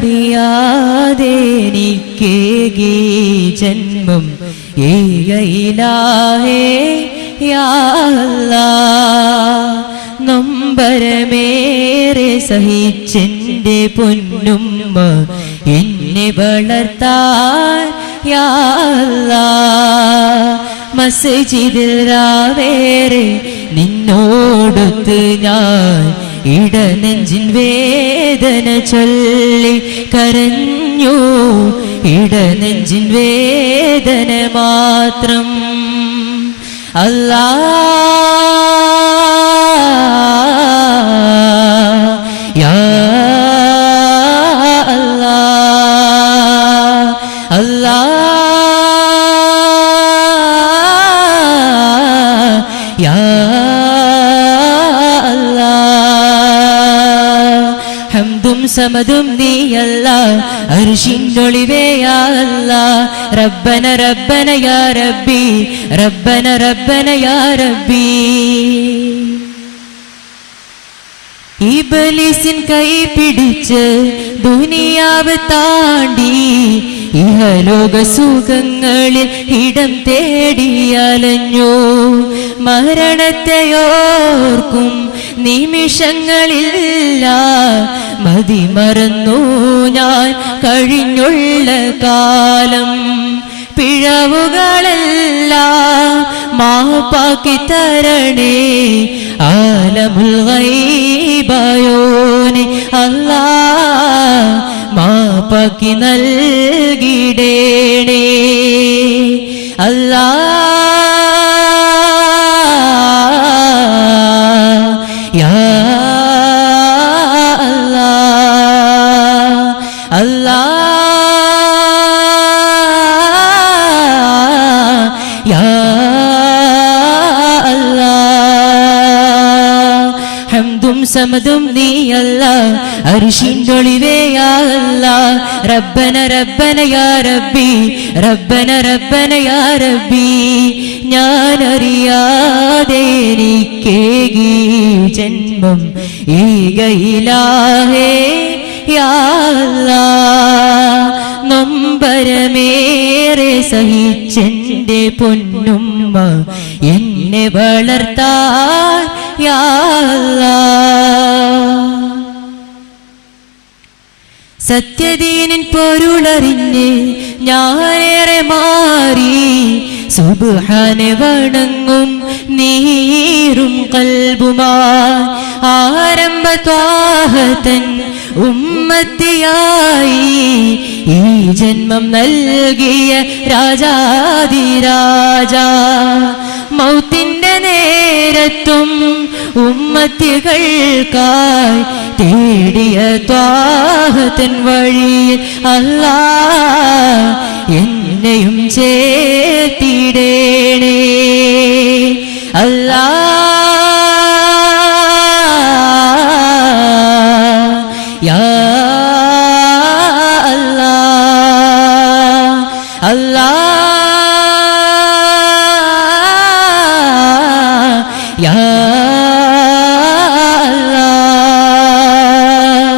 ഞാനറിയാതെ എനിക്കേകി ജന്മം ഏകയിലാഹേ യാ അല്ലാഹ്. നൊമ്പരമേറെ സഹിച്ചെന്റെ പൊന്നുമ്മ എന്നെ വളർത്താൻ യാ അല്ലാഹ്. മസ്ജിദിൽ രാവേറെ നിന്നോടൊത്ത് ഞാൻ ഇടനെഞ്ചിൻ വേദന ചൊല്ലി കരഞ്ഞു. ഇടനെഞ്ചിൻ വേദന മാത്രം. അല്ലാഹ് യാ അല്ലാഹ് അല്ലാഹ് യാ ഹംദും സമദും നീയല്ലാഹ് അർശിൻഒളിവേ യാ അല്ലാഹ്. റബ്ബന റബ്ബന യാ റബ്ബി റബ്ബന റബ്ബന യാ റബ്ബി. ഇബ്ലീസിൻ കൈ പിടിച്ച് ദുനിയാവ് താണ്ടി ഇഹലോക സുഖങ്ങളിൽ ഇടം തേടിയലഞ്ഞു. മരണത്തെയോർക്കും നിമിഷങ്ങളില്ല മതിമറന്നു ഞാൻ കഴിഞ്ഞുള്ള കാലം. പിഴവുകളെല്ലാം മാപ്പാക്കി തരണേ ആലമുൽ ഗൈബായോനെ അല്ലാഹ്. മാപ്പാക്കി നൽകിടേണേ അല്ലാഹ് യാ അല്ലാഹ് അല്ലാഹ് യാ അല്ലാഹ്. ഹംദും സമദും നീയല്ലാഹ് അർശിൻഒളിവേ യാ അല്ലാഹ്. റബ്ബന റബ്ബന യാ റബ്ബി റബ്ബന റബ്ബന യാ റബ്ബി. ഞാനറിയാതെ എനിക്കേകി ജന്മം ഏകയിലാഹേ യാ അല്ലാഹ്. നൊമ്പരമേറെ സഹിച്ചെന്റെ പൊന്നുമ്മ എന്നെ വളർത്താൻ യാ അല്ലാഹ്. സത്യദീനിൻ പൊരുളറിഞ്ഞ് ഞാനേറെ മാറി സുബ്ഹാനെ വണങ്ങും നീറും കൽബുമായി. ആരംഭ ത്വാഹതൻ ഉമ്മത്തിയായി ഈ ജന്മം നൽകിയ രാജാതിരാജാ. മൗത്തിന്റെ നേരത്തും ഉമ്മത്തികൾക്കായി തേടിയ ത്വാഹതൻ വഴിയിൽ അല്ലാഹ് എന്നെയും ചേർത്തിടേണേ അല്ലാഹ് യാ അല്ലാഹ് അല്ലാഹ് യാ അല്ലാഹ്.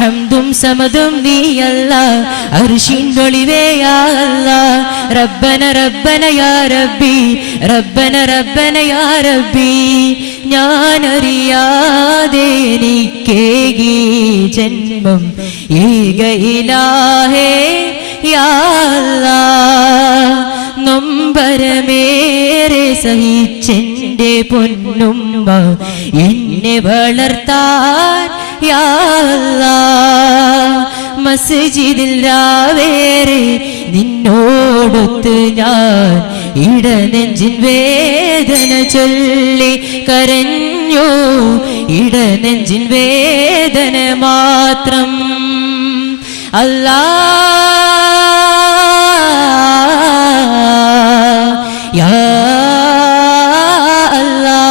ഹംദും സമദും നീയല്ലാഹ് അർശിൻഒളിവേ യാ അല്ലാഹ്. റബ്ബന റബ്ബന യാ റബ്ബി റബ്ബന റബ്ബന യാ റബ്ബി. ഞാനറിയാതെ എനിക്കേകി ജന്മം ഏകയിലാഹേ യാ അല്ലാഹ്. നൊമ്പരമേറെ സഹിച്ചെന്റെ പൊന്നുമ്മ എന്നെ വളർത്താൻ യാ അല്ലാഹ്. മസ്ജിദിൽ രാവേറെ നിന്നോടൊത്ത് ഞാൻ ഇടനെഞ്ചിൻ വേദന ചൊല്ലി കരഞ്ഞു. ഇടനെഞ്ചിൻ വേദന മാത്രം. അല്ലാഹ് യാ അല്ലാഹ്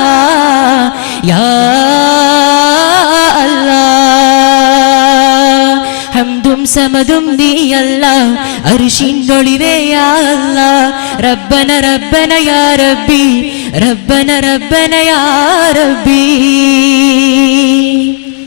അല്ലാഹ് യാ അല്ലാഹ്. ഹംദും സമദും നീയല്ലാഹ് അർശിനൊളിവേ യാ അല്ലാ റബ്ബന റബ്ബന യാ റബ്ബി റബ്ബന റബ്ബന യാ റബ്ബി